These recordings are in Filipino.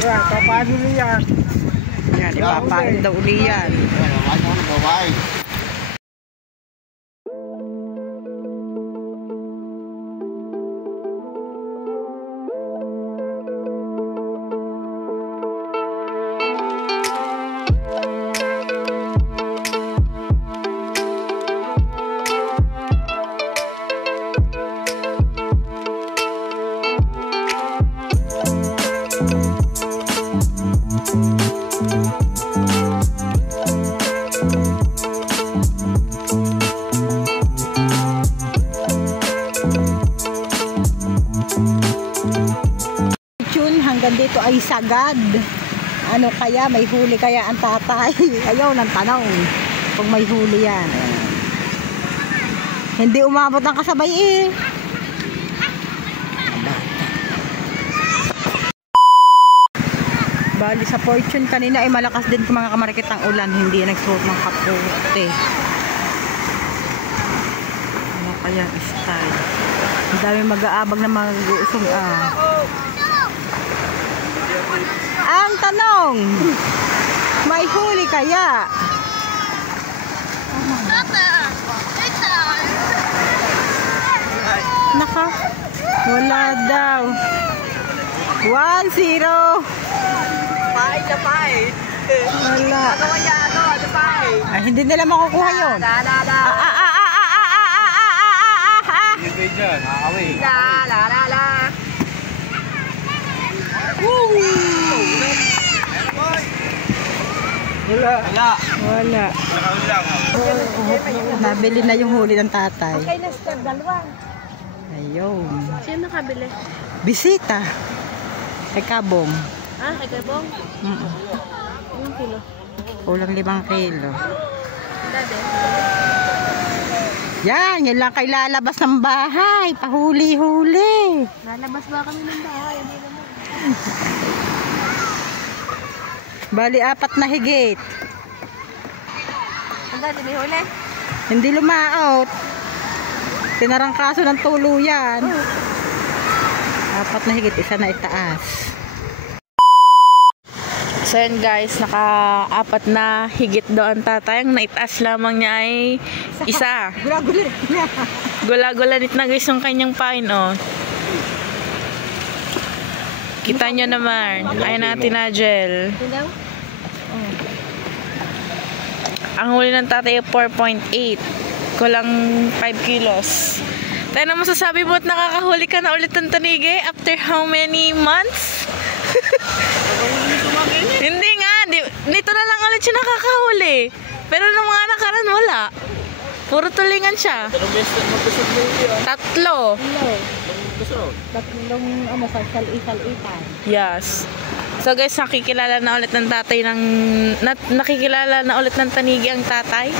Yan, papaano niyan? Yan, ipapain daw uli yan. Hanggang dito ay sagad. Ano kaya, may huli kaya ang tatay? Ayaw ng tanong kung may huli yan. Hindi umabot ang kasabay eh. Bali sa Fortune kanina ay malakas din kung mga kamarikit ang ulan, hindi nagsuot ng kapote. Ano kaya style? Ang dami mag-aabag na mag-uusong Ang tanong, may huli kaya? Naka, wala daw. 1-0. Wala. Ay, hindi nila makukuha yun. Hindi dyan, away. Wala. Wala. Nabili na yung huli ng tatay. Okay na sir, dalawa. Ayun. Sino nakabili? Bisita. Kay Kabong. Ah, kay Kabong? Anong kilo? Kulang 5 kilo. Dade. Yan, yun lang kay lalabas ng bahay. Pahuli-huli. Lalabas ba kami ng bahay? Hindi naman. Bali, 4 na higit. Ang dade, may huli? Hindi lumaot. Tinarangkaso ng tuluyan. 4 na higit, isa na itaas. So yun guys, naka-4 na higit daw ang tatay. Ang naitaas lamang niya ay isa. Gula-gulanit na guys yung kanyang pain, oh. Kita nyo naman. Ayun natin na gel. Ang huli ng tatay ay 4.8. Kulang 5 kilos. Tayo na masasabi mo at nakakahuli ka na ulit ng tanigi after how many months? Hindi nga. Nito na lang ulit siya nakakahuli. Pero nung mga nakaraan wala. Puro tulingan siya. 3. Tatlong sal-itan. Yes. So guys, nakikilala na ulit ng tatay ng nakikilala na ulit ng tanigi ang tatay.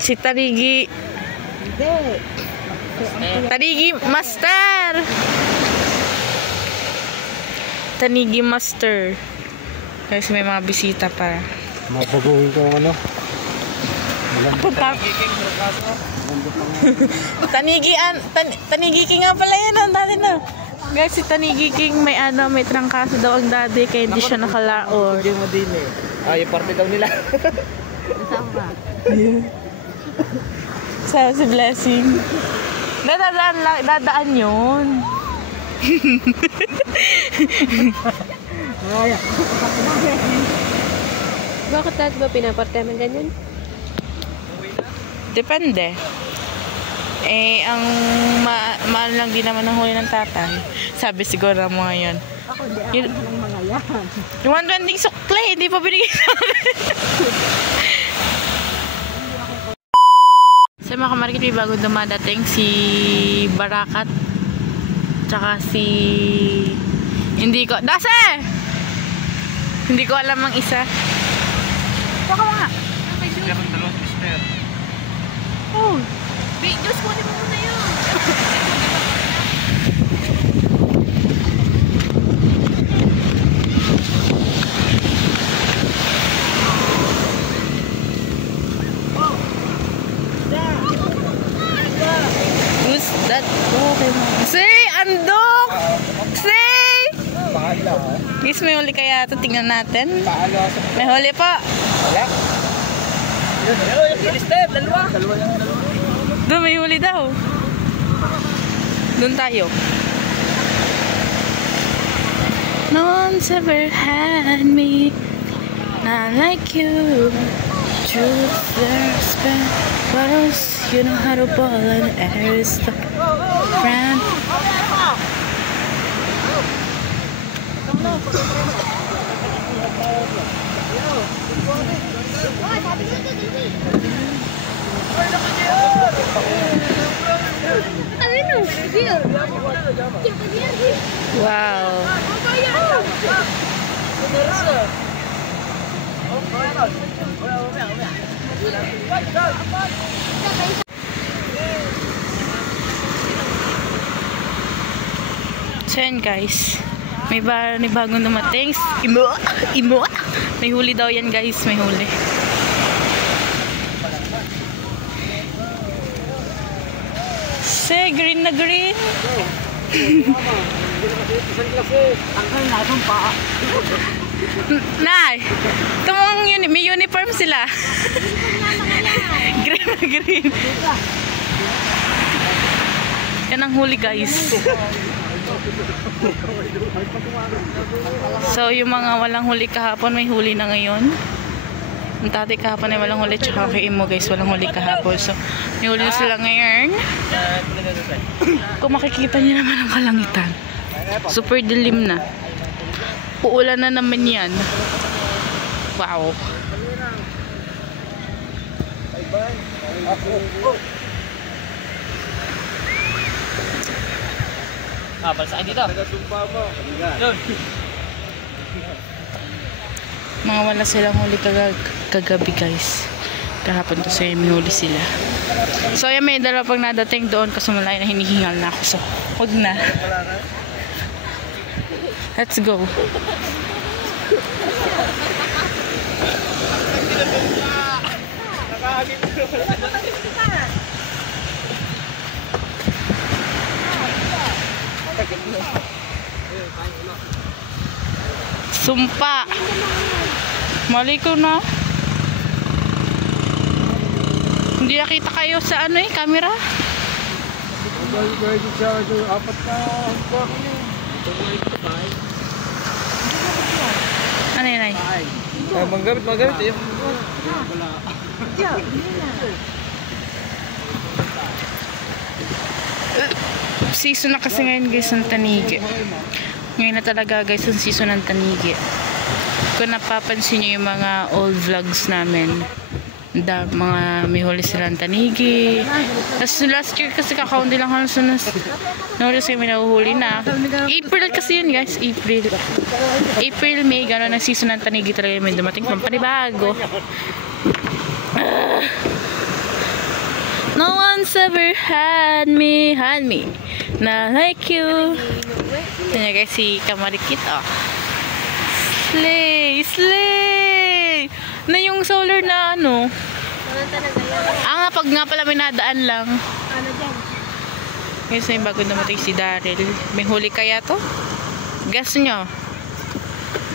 Si Tanigi. Hindi. Tanigi Master. Tanigi Master. Guys, may mga bisita pa. Mapaguhin ko ano. Tanigi King nga pala yan ang dati na. Guys, si Tanigi King may trangkaso daw ang daddy kaya hindi siya nakalaon. Hindi mo din eh. Yung parte daw nila. Saan ba? Sa si Blessing. Dadaan yun. Bakit dati ba pinaparte man ganyan? Depende. Ang mahal lang din naman ang huli ng tatay. Sabi siguro mo ngayon. Ako hindi ako ng mga yan. Yung 120 sukle, hindi pa binigay namin. Sa mga kamarikit, may bago dumadating si Barakat. Tsaka si... Hindi ko... Dase! Hindi ko alam ang isa. Baka nga. Meron 2 mister. Oh. Diyos ko, di mo muna yun. Who's that? Okay. Si! Andok! Si! Guys, may huli kaya ito. Tingnan natin. May huli po. Wala. Step, dalawa. Doon, may huli daw. Doon tayo. No one's ever had me not like you. Truth, there's been bottles. You know how to ball and air is the friend. Wow. So yan guys, may bagong dumating. Imo. May huli daw yan guys, may huli. Say green na green. Nay, tumong may uniform sila. Green na green. Yan ang huli guys. So yung mga walang huli kahapon may huli na ngayon. Ang tatay kahapon ay walang huli, tsaka kay Imo guys walang huli kahapon. So may huli na sila ngayon. Kung makikita niyo naman ang kalangitan, super dilim na. Uulan na naman yan. Wow. Balsaan dito. Doon. Mga wala silang huli kagabi guys. Kahapon to may huli sila. So yan, may dalawa pang nadating doon kasi malay na hinihingal na ako. So huwag na. Let's go. Sumpa. Mali ko na. Hindi nakita kayo sa ano camera. Ano yun ay? Manggamit eh. Season na kasi ngayon guys ng tanigi. Ngayon na talaga guys ang season ng tanigi. Kung napapansin nyo yung mga old vlogs namin, mga may huli silang tanigi. Tapos last year kasi kakaunti lang halos nahuli kasi may nahuhuli na. April kasi yun guys, April, May, gano'n ang season ng tanigi talaga may dumating pang panibago. No one's ever had me not like you. Ito niya guys si Kamarikit Slay! Na yung solar na ano? Pag nga pala may nadaan lang. Ano dyan? Guys, may bago namatay si Daryl. May huli kaya to? Guess nyo.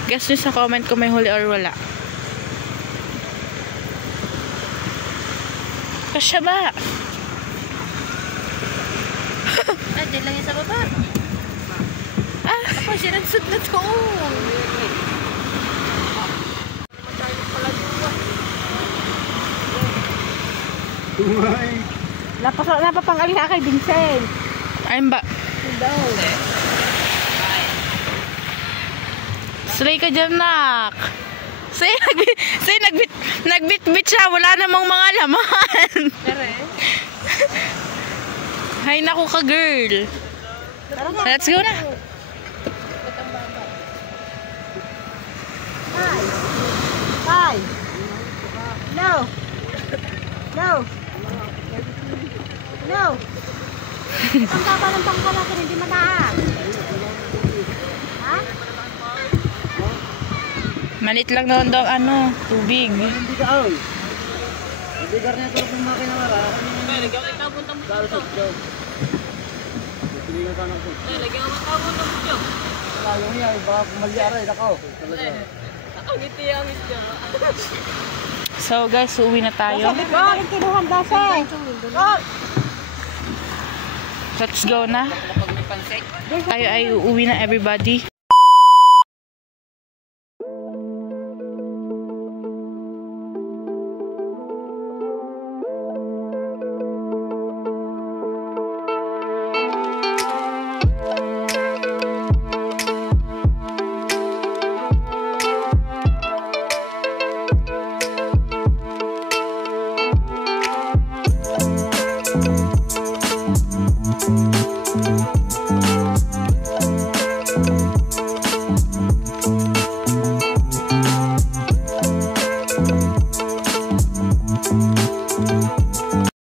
Guess nyo sa comment kung may huli or wala. Kasya ba? Dyan lang yan sa baba. Ako, sinansod na to. Napapangaling ka kay Vincent. Ayun ba? Slay ka dyan, nak. Say, nagbit-bit siya. Wala namang mga laman. Hay naku ka, girl. Let's go na. Hi. No. No. No. Ang tapa ng pangkala ko hindi mataas. Ha? Malit lang doon daw tubig. Hindi ka oy. Hindi ka rin ito kung makina wala. Lagyan ka punta mo dito. Hindi ka sana ko. Lagyan ka punta mo dito. tayo niya, baka kumalyaray, nakaw. So guys, uuwi na tayo. Bakit kinuhan dase? Let's go na. Tayo ay uuwi na, everybody. Thank you.